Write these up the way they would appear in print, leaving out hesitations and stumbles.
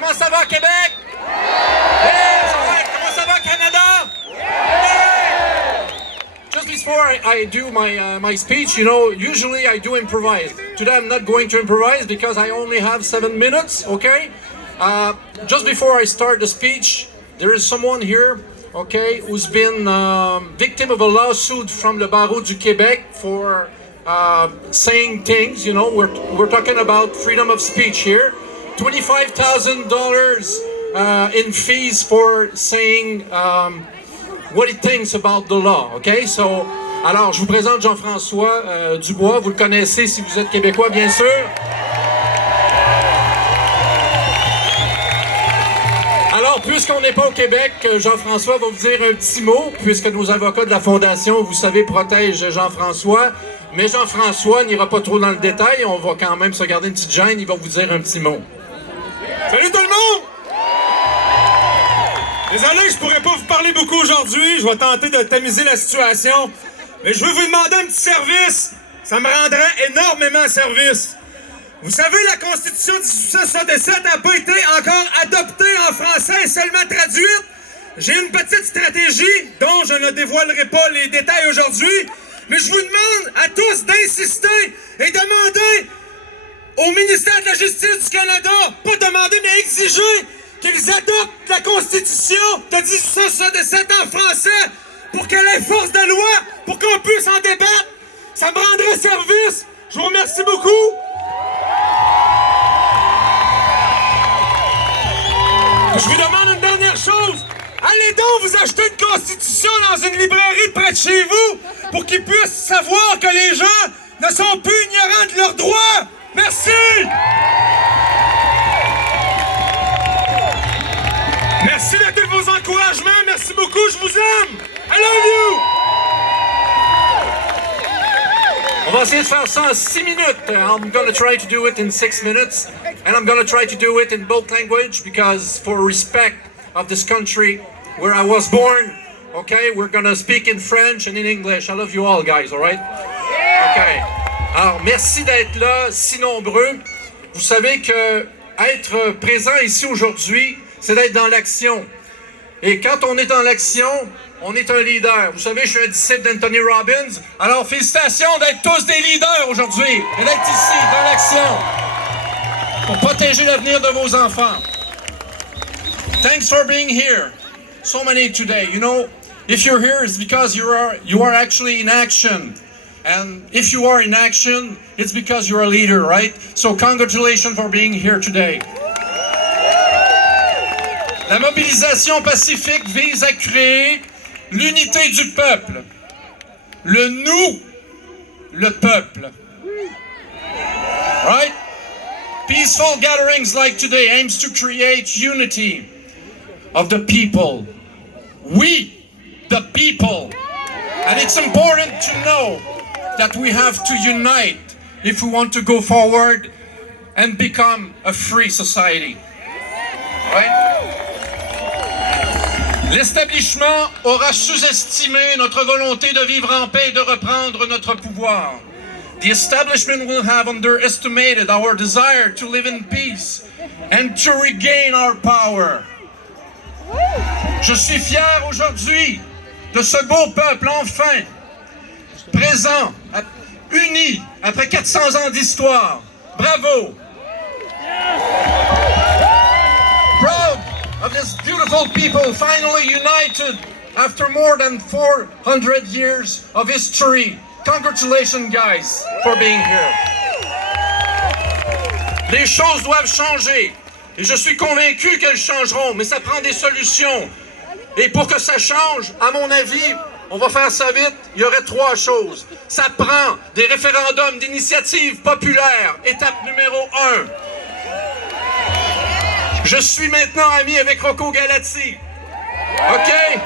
Comment ça va, Québec? Hey, comment ça va, Canada? Hey! Just before I do my speech, you know, usually I do improvise. Today I'm not going to improvise because I only have 7 minutes, okay? Just before I start the speech, there is someone here, okay, who's been victim of a lawsuit from le Barreau du Québec for saying things, you know, we're talking about freedom of speech here. $25,000 in fees for saying what he thinks about the law, okay? So, alors, je vous présente Jean-François Dubois, vous le connaissez si vous êtes québécois, bien sûr. Alors, puisqu'on n'est pas au Québec, Jean-François va vous dire un petit mot, puisque nos avocats de la Fondation, vous savez, protègent Jean-François. Mais Jean-François n'ira pas trop dans le détail, on va quand même se garder une petite gêne, il va vous dire un petit mot. Salut tout le monde! Désolé, je pourrais pas vous parler beaucoup aujourd'hui, je vais tenter de tamiser la situation. Mais je veux vous demander un petit service, ça me rendrait énormément service. Vous savez, la Constitution de 1867 n'a pas été encore adoptée en français et seulement traduite. J'ai une petite stratégie dont je ne dévoilerai pas les détails aujourd'hui, mais je vous demande à tous d'insister et demander au ministère de la Justice du Canada, pas demander mais exiger qu'ils adoptent la Constitution de 1867 en français pour qu'elle ait force de loi, pour qu'on puisse en débattre. Ça me rendrait service. Je vous remercie beaucoup. Je vous demande une dernière chose. Allez donc vous acheter une Constitution dans une librairie près de chez vous pour qu'ils puissent savoir que les gens ne sont plus ignorants de leurs droits. Merci! Merci de tous vos encouragements. Merci beaucoup. Je vous aime. I love you! On va essayer de faire ça en 6 minutes. I'm going to try to do it in 6 minutes. And I'm going to try to do it in both language because for respect of this country where I was born, okay, we're going to speak in French and in English. I love you all, guys, all right? Okay. Alors, merci d'être là, si nombreux. Vous savez que être présent ici aujourd'hui, c'est d'être dans l'action. Et quand on est dans l'action, on est un leader. Vous savez, je suis un disciple d'Anthony Robbins. Alors, félicitations d'être tous des leaders aujourd'hui et d'être ici, dans l'action, pour protéger l'avenir de vos enfants. Thanks for being here. So many today. You know, if you're here, it's because you are actually in action. And if you are in action, it's because you're a leader, right? So congratulations for being here today. La mobilisation pacifique vise à créer l'unité du peuple. Le nous, le peuple. Right? Peaceful gatherings like today aims to create unity of the people. We, the people. And it's important to know that we have to unite if we want to go forward and become a free society. Right? L'établissement aura sous-estimé notre volonté de vivre en paix et de reprendre notre pouvoir. The establishment will have underestimated our desire to live in peace and to regain our power. Je suis fier aujourd'hui de ce beau peuple enfin présent, uni après 400 ans d'histoire. Bravo! Proud of this beautiful people finally united after more than 400 years of history. Congratulations, guys, for being here. Les choses doivent changer. Et je suis convaincu qu'elles changeront, mais ça prend des solutions. Et pour que ça change, à mon avis, on va faire ça vite, il y aurait 3 choses. Ça prend des référendums d'initiative populaire, étape numéro 1. Je suis maintenant ami avec Rocco Galati. Okay?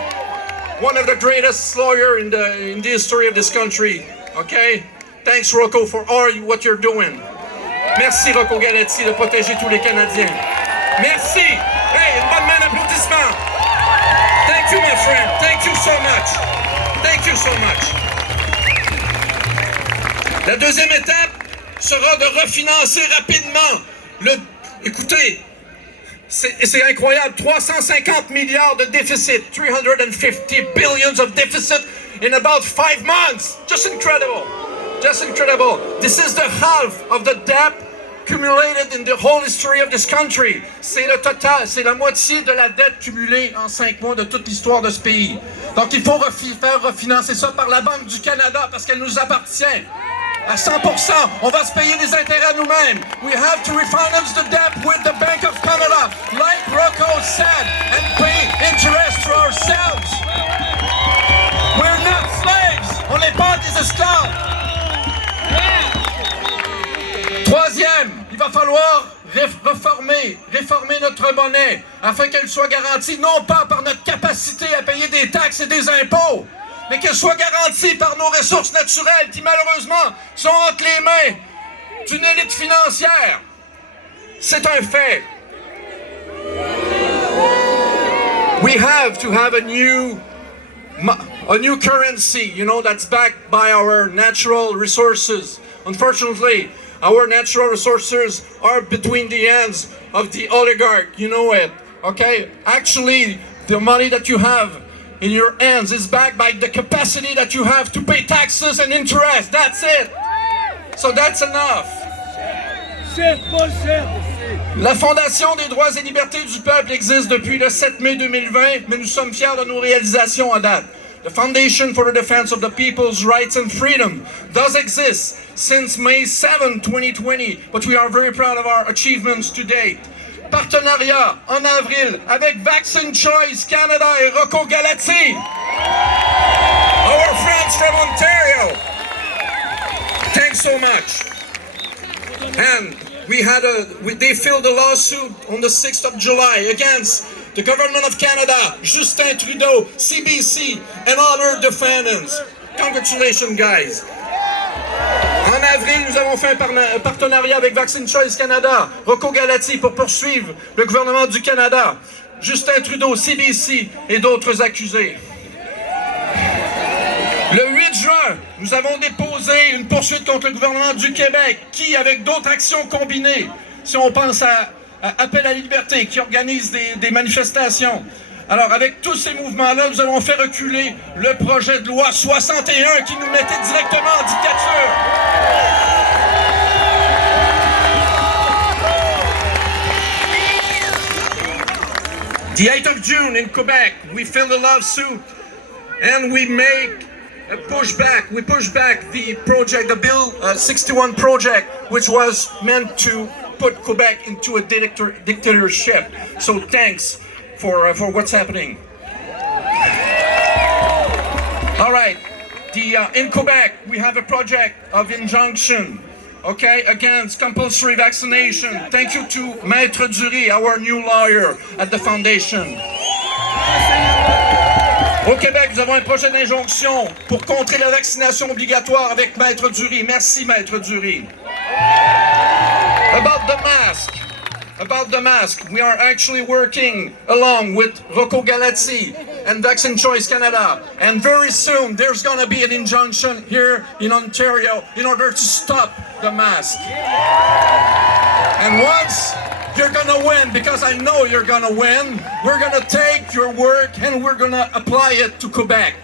One of the greatest lawyers in the history of this country. Okay? Thanks, Rocco, for all what you're doing. Merci, Rocco Galati, de protéger tous les Canadiens. Merci! Hey, une bonne main d'applaudissement! Thank you, my friend. Thank you so much. Thank you so much. La deuxième étape sera de refinancer rapidement Écoutez, C'est incroyable, 350 milliards de déficit, 350 billions of deficit in about 5 months. Just incredible. Just incredible. This is the half of the debt accumulated in the whole history of this country. C'est le total, c'est la moitié de la dette cumulée en 5 mois de toute l'histoire de ce pays. Donc il faut faire refinancer ça par la Banque du Canada parce qu'elle nous appartient. À 100%, on va se payer des intérêts nous-mêmes. We have to refinance the debt with the Bank of Canada, like Rocco said, and pay interest to ourselves. We're not slaves. On n'est pas des esclaves. Troisième, il va falloir réformer notre monnaie afin qu'elle soit garantie non pas par notre capacité à payer des taxes et des impôts, mais qu'elle soit garantie par nos ressources naturelles qui malheureusement sont entre les mains d'une élite financière. C'est un fait. We have to have a new currency, you know, that's backed by our natural resources. Unfortunately, our natural resources are between the hands of the oligarch, you know it, okay? Actually, the money that you have in your hands is backed by the capacity that you have to pay taxes and interest. That's it. So that's enough. La Fondation des droits et libertés du peuple existe depuis le 7 mai 2020, mais nous sommes fiers de nos réalisations à date. The Foundation for the Defense of the People's Rights and Freedom does exist since May 7, 2020, but we are very proud of our achievements to date. Partenariat en avril avec Vaccine Choice Canada et Rocco Galati. Our friends from Ontario. Thanks so much. And they filed a lawsuit on the 6th of July against the Government of Canada, Justin Trudeau, CBC, and other defendants. Congratulations, guys. En avril, nous avons fait un partenariat avec Vaccine Choice Canada, Rocco Galati pour poursuivre le gouvernement du Canada, Justin Trudeau, CBC et d'autres accusés. Le 8 juin, nous avons déposé une poursuite contre le gouvernement du Québec qui, avec d'autres actions combinées, si on pense à Appel à la liberté, qui organise des manifestations. Alors, avec tous ces mouvements-là, nous allons faire reculer le projet de loi 61 qui nous mettait directement en dictature. The 8th of June in Quebec, we filed a lawsuit and we make a pushback. We push back the project, the Bill 61 project, which was meant to put Quebec into a dictatorship. So thanks for what's happening. All right, in Quebec we have a project of injunction, okay, against compulsory vaccination. Thank you to Maître Dury, our new lawyer at the foundation. Au Québec, nous avons un projet d'injonction pour contrer la vaccination obligatoire avec Maître Dury. Merci, Maître Dury. About the mask, we are actually working along with Rocco Galati and Vaccine Choice Canada. And very soon, there's going to be an injunction here in Ontario in order to stop the mask. And once you're going to win, because I know you're going to win, we're going to take your work and we're going to apply it to Quebec.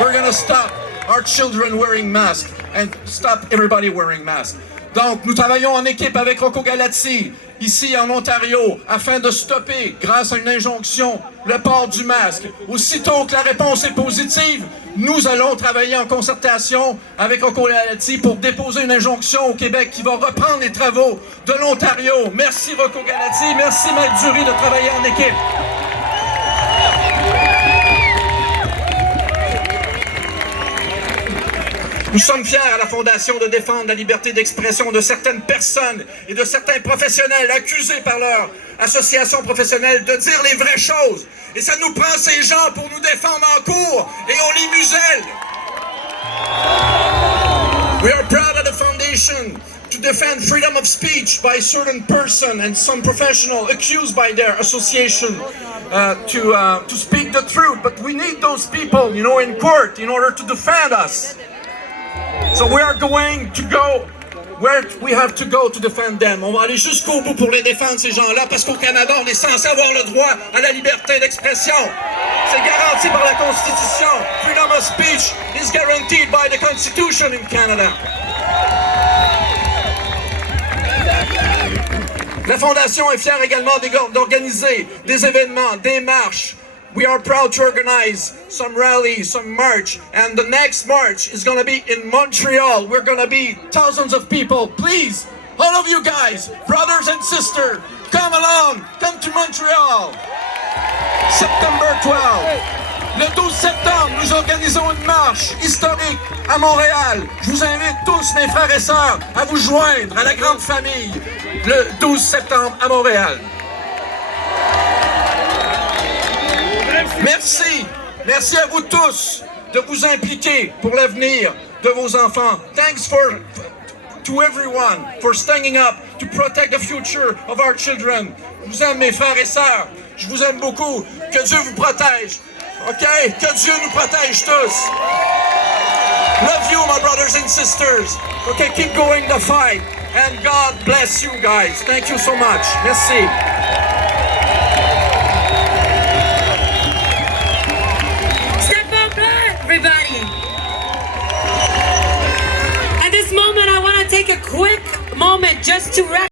We're going to stop our children wearing masks and stop everybody wearing masks. Donc, nous travaillons en équipe avec Rocco Galati, ici en Ontario, afin de stopper, grâce à une injonction, le port du masque. Aussitôt que la réponse est positive, nous allons travailler en concertation avec Rocco Galati pour déposer une injonction au Québec qui va reprendre les travaux de l'Ontario. Merci Rocco Galati, merci Maître Dury de travailler en équipe. Nous sommes fiers à la Fondation de défendre la liberté d'expression de certaines personnes et de certains professionnels accusés par leur association professionnelle de dire les vraies choses. Et ça nous prend ces gens pour nous défendre en cours et on les muselle. We are proud of the Foundation to defend freedom of speech by certain person and some professional accused by their association to speak the truth. But we need those people, you know, in court in order to defend us. So we are going to go where we have to go to defend them. On va aller jusqu'au bout pour les défendre, ces gens-là, parce qu'au Canada, on est censé avoir le droit à la liberté d'expression. C'est garanti par la Constitution. Freedom of speech is guaranteed by the Constitution in Canada. La Fondation est fière également d'organiser des événements, des marches. We are proud to organize some rallies, some march, and the next march is going to be in Montreal. We're going to be thousands of people. Please, all of you guys, brothers and sisters, come along, come to Montreal. September 12. Le 12 septembre, nous organisons une marche historique à Montréal. Je vous invite tous, mes frères et sœurs, à vous joindre à la grande famille le 12 septembre à Montréal. Merci. Merci à vous tous de vous impliquer pour l'avenir de vos enfants. Thanks to everyone for standing up to protect the future of our children. Je vous aime, mes frères et sœurs. Je vous aime beaucoup. Que Dieu vous protège. OK? Que Dieu nous protège tous. Love you, my brothers and sisters. OK, keep going the fight. And God bless you guys. Thank you so much. Merci. Everybody. At this moment, I want to take a quick moment just to